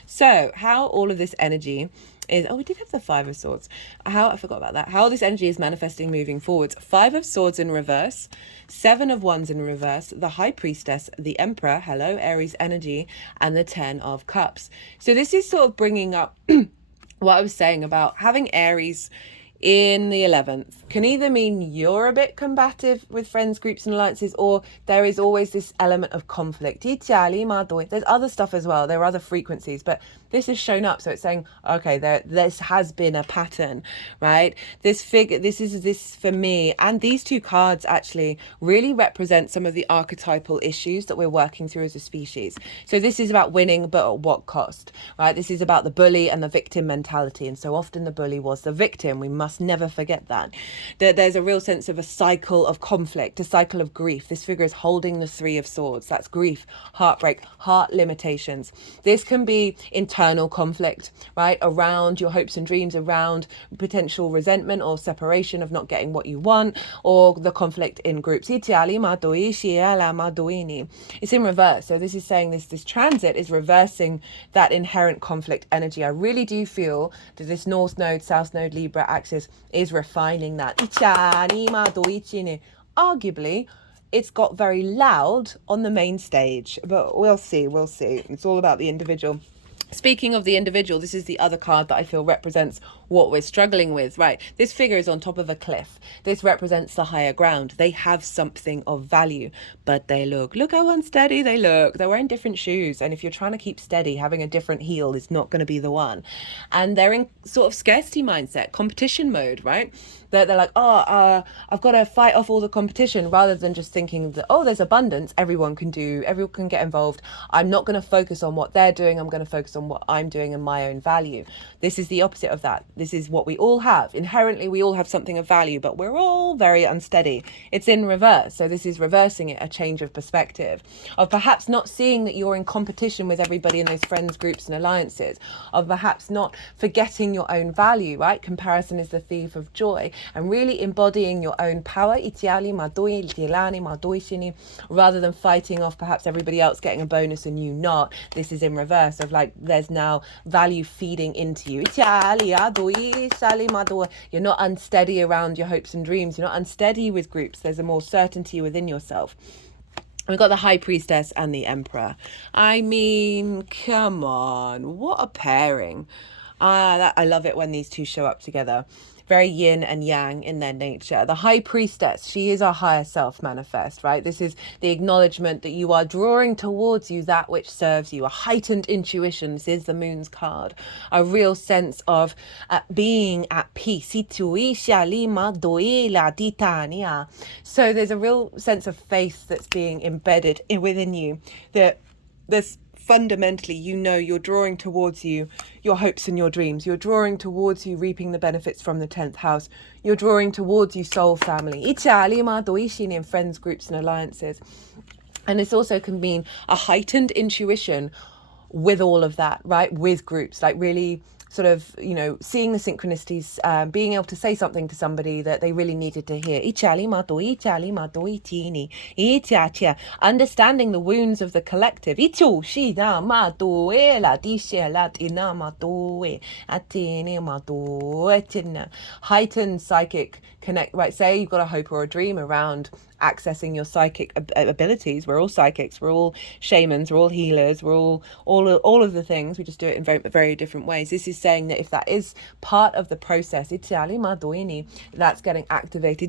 So how all of this energy is, we did have the Five of Swords. I forgot about that. How this energy is manifesting moving forwards. 5 of Swords in reverse, 7 of Wands in reverse, the High Priestess, the Emperor, hello, Aries energy, and the 10 of Cups. So this is sort of bringing up what I was saying about having Aries in the 11th can either mean you're a bit combative with friends, groups and alliances, or there is always this element of conflict. There's other stuff as well. There are other frequencies, but this is shown up. So it's saying, okay, this has been a pattern, right? This for me, and these 2 cards actually really represent some of the archetypal issues that we're working through as a species. So this is about winning, but at what cost, right? This is about the bully and the victim mentality. And so often the bully was the victim. We must must never forget that. There's a real sense of a cycle of conflict, a cycle of grief. This figure is holding the Three of Swords. That's grief, heartbreak, heart limitations. This can be internal conflict, right? Around your hopes and dreams, around potential resentment or separation of not getting what you want, or the conflict in groups. It's in reverse. So this is saying this transit is reversing that inherent conflict energy. I really do feel that this North Node, South Node, Libra axis is refining that. Arguably, it's got very loud on the main stage, but we'll see. It's all about the individual. Speaking of the individual, this is the other card that I feel represents what we're struggling with, right? This figure is on top of a cliff. This represents the higher ground. They have something of value, but they look how unsteady they look. They're wearing different shoes. And if you're trying to keep steady, having a different heel is not going to be the one. And they're in sort of scarcity mindset, competition mode, right? They're like, I've got to fight off all the competition, rather than just thinking that, there's abundance. Everyone can get involved. I'm not going to focus on what they're doing. I'm going to focus on what I'm doing and my own value. This is the opposite of that. This is what we all have. Inherently, we all have something of value, but we're all very unsteady. It's in reverse. So this is reversing it, a change of perspective, of perhaps not seeing that you're in competition with everybody in those friends, groups and alliances, of perhaps not forgetting your own value, right? Comparison is the thief of joy, and really embodying your own power, rather than fighting off perhaps everybody else getting a bonus and you not. This is in reverse of like, there's now value feeding into you. You're not unsteady around your hopes and dreams. You're not unsteady with groups. There's a more certainty within yourself. We've got the High Priestess and the Emperor. I mean, come on, what a pairing. I love it when these two show up together. Very yin and yang in their nature. The High Priestess, she is our higher self manifest, right? This is the acknowledgement that you are drawing towards you that which serves you, a heightened intuition. This is the Moon's card. A real sense of being at peace. So there's a real sense of faith that's being embedded within you, that there's fundamentally, you're drawing towards you your hopes and your dreams. You're drawing towards you reaping the benefits from the 10th house. You're drawing towards you soul family. In friends, groups and alliances. And this also can mean a heightened intuition with all of that, right? With groups, like really sort of, seeing the synchronicities, being able to say something to somebody that they really needed to hear. Understanding the wounds of the collective. Heightened psychic connect, right? Say you've got a hope or a dream around accessing your psychic abilities. We're all psychics, we're all shamans, we're all healers, we're all of the things. We just do it in very, very different ways. This is saying that if that is part of the process, that's getting activated.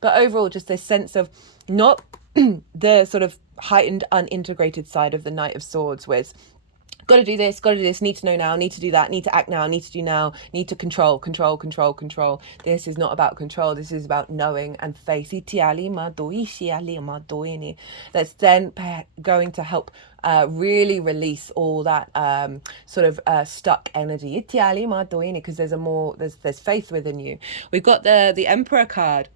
But overall, just this sense of not the sort of heightened unintegrated side of the Knight of Swords with got to do this, need to know now, need to do that, need to act now, need to do now, need to control. This is not about control. This is about knowing and faith. That's then going to help really release all that sort of stuck energy, because there's faith within you. We've got the Emperor card.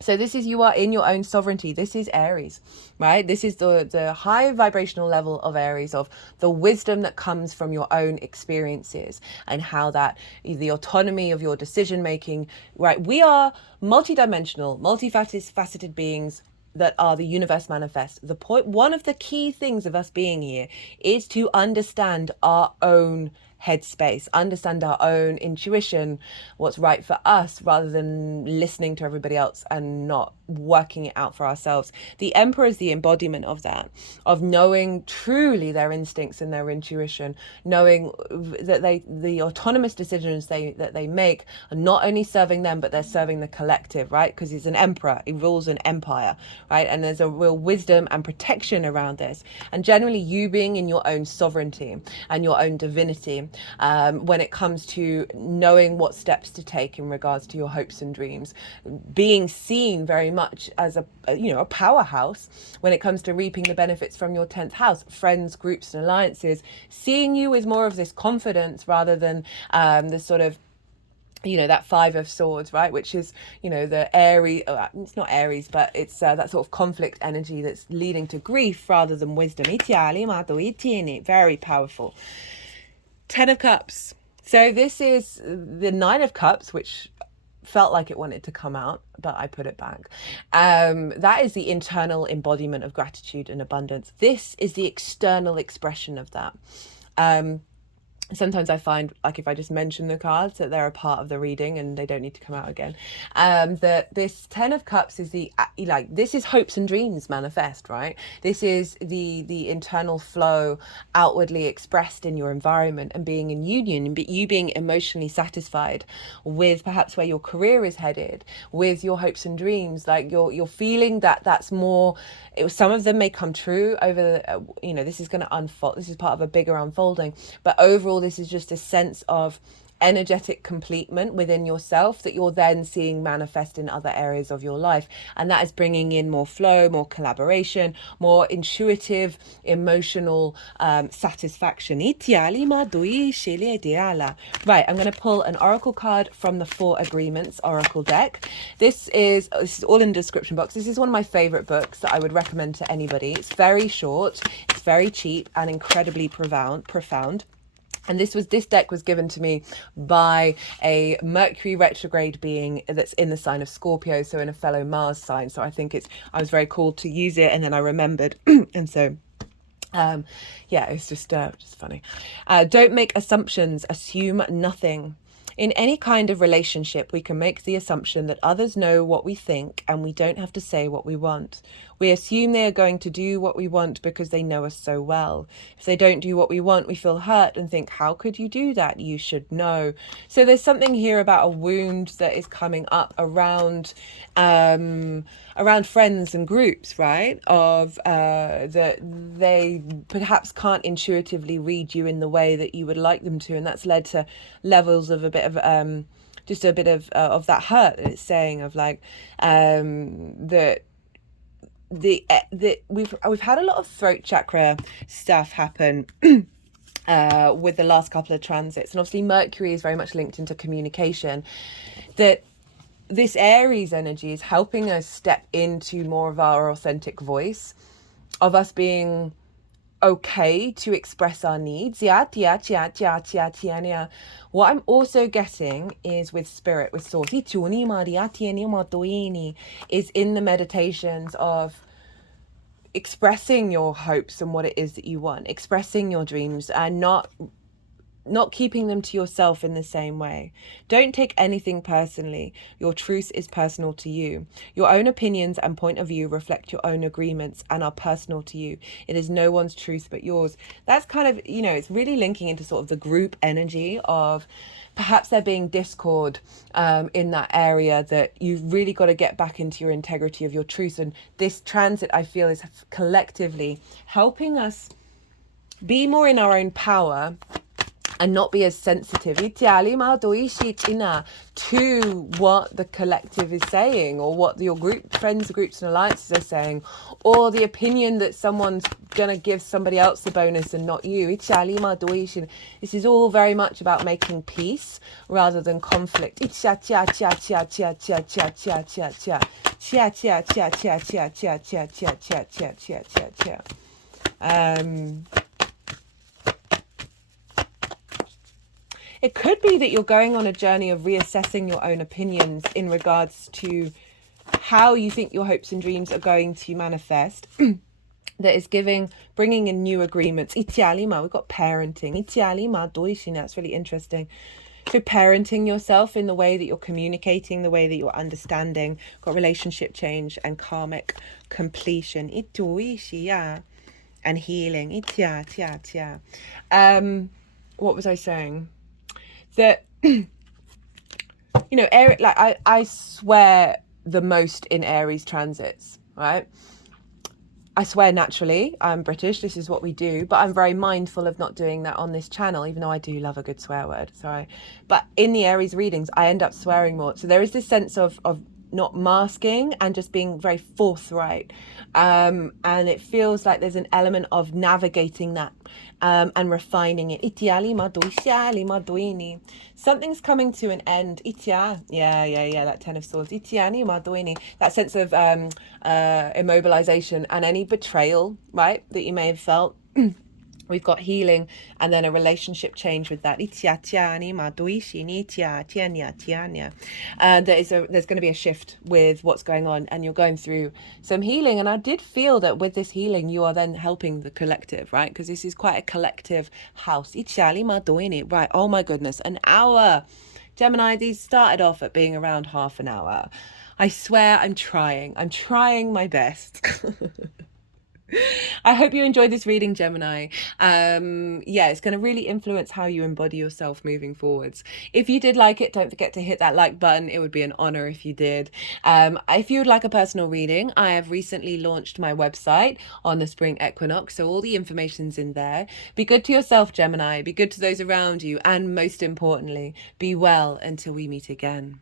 So this is, you are in your own sovereignty. This is Aries, right? This is the high vibrational level of Aries, of the wisdom that comes from your own experiences, and how that the autonomy of your decision making, right? We are multidimensional, multifaceted beings that are the universe manifest. One of the key things of us being here is to understand our own headspace, understand our own intuition, what's right for us, rather than listening to everybody else and not working it out for ourselves. The Emperor is the embodiment of that, of knowing truly their instincts and their intuition, knowing that the autonomous decisions that they make are not only serving them, but they're serving the collective, right? Because he's an emperor, he rules an empire, right? And there's a real wisdom and protection around this, and generally you being in your own sovereignty and your own divinity, when it comes to knowing what steps to take in regards to your hopes and dreams, being seen very much as a powerhouse when it comes to reaping the benefits from your 10th house, friends, groups and alliances, seeing you with more of this confidence rather than this sort of you know, that Five of Swords, right, which is, you know, the Aries, it's not Aries, but it's that sort of conflict energy that's leading to grief rather than wisdom. Very powerful. Ten of Cups. So this is the Nine of Cups, which felt like it wanted to come out, but I put it back. That is the internal embodiment of gratitude and abundance. This is the external expression of that. Sometimes I find, like, if I just mention the cards, that they're a part of the reading and they don't need to come out again. That this Ten of Cups is the, like, this is hopes and dreams manifest, right? This is the internal flow outwardly expressed in your environment and being in union, and you being emotionally satisfied with perhaps where your career is headed, with your hopes and dreams. Like, you're feeling that that's more, some of them may come true over, you know, this is going to unfold. This is part of a bigger unfolding, but overall, this is just a sense of energetic completement within yourself that you're then seeing manifest in other areas of your life, and that is bringing in more flow, more collaboration, more intuitive emotional satisfaction. Right, I'm going to pull an oracle card from the Four Agreements oracle deck. This is all in the description box. This is one of my favorite books that I would recommend to anybody. It's very short, it's very cheap, and incredibly profound. And this deck was given to me by a Mercury retrograde being that's in the sign of Scorpio, so in a fellow Mars sign. So I think I was very cool to use it, and then I remembered, and so yeah, it's just funny. Don't make assumptions, assume nothing. In any kind of relationship, we can make the assumption that others know what we think and we don't have to say what we want. We assume they are going to do what we want because they know us so well. If they don't do what we want, we feel hurt and think, how could you do that? You should know. So there's something here about a wound that is coming up around friends and groups, right? Of that they perhaps can't intuitively read you in the way that you would like them to, and that's led to levels of a bit of just a bit of that hurt that it's saying, of like that we've had a lot of throat chakra stuff happen with the last couple of transits, and obviously Mercury is very much linked into communication. That this Aries energy is helping us step into more of our authentic voice, of us being okay to express our needs. What I'm also getting is with spirit, with source, is in the meditations of expressing your hopes and what it is that you want, expressing your dreams, and not keeping them to yourself in the same way. Don't take anything personally. Your truth is personal to you. Your own opinions and point of view reflect your own agreements and are personal to you. It is no one's truth but yours. That's kind of, you know, it's really linking into sort of the group energy of perhaps there being discord in that area, that you've really got to get back into your integrity of your truth. And this transit, I feel, is collectively helping us be more in our own power and not be as sensitive to what the collective is saying, or what your friends, groups and alliances are saying, or the opinion that someone's going to give somebody else the bonus and not you. This is all very much about making peace rather than conflict. It could be that you're going on a journey of reassessing your own opinions in regards to how you think your hopes and dreams are going to manifest. That is bringing in new agreements. We've got parenting. That's really interesting. So parenting yourself in the way that you're communicating, the way that you're understanding. Got relationship change and karmic completion. And healing. What was I saying? That, you know, like I swear the most in Aries transits, right? I swear naturally. I'm British, this is what we do, but I'm very mindful of not doing that on this channel, even though I do love a good swear word. But in the Aries readings, I end up swearing more. So there is this sense of not masking and just being very forthright. And it feels like there's an element of navigating that and refining it. Something's coming to an end. Yeah, that Ten of Swords. That sense of immobilization and any betrayal, right, that you may have felt. We've got healing and then a relationship change with that. There's going to be a shift with what's going on, and you're going through some healing. And I did feel that with this healing, you are then helping the collective, right? Because this is quite a collective house. Right. Oh my goodness. An hour. Gemini, these started off at being around half an hour. I swear I'm trying my best. I hope you enjoyed this reading, Gemini. Yeah, it's going to really influence how you embody yourself moving forwards. If you did like it, don't forget to hit that like button. It would be an honor if you did. If you would like a personal reading, I have recently launched my website on the spring equinox, so all the information's in there. Be good to yourself, Gemini. Be good to those around you, and most importantly, be well until we meet again.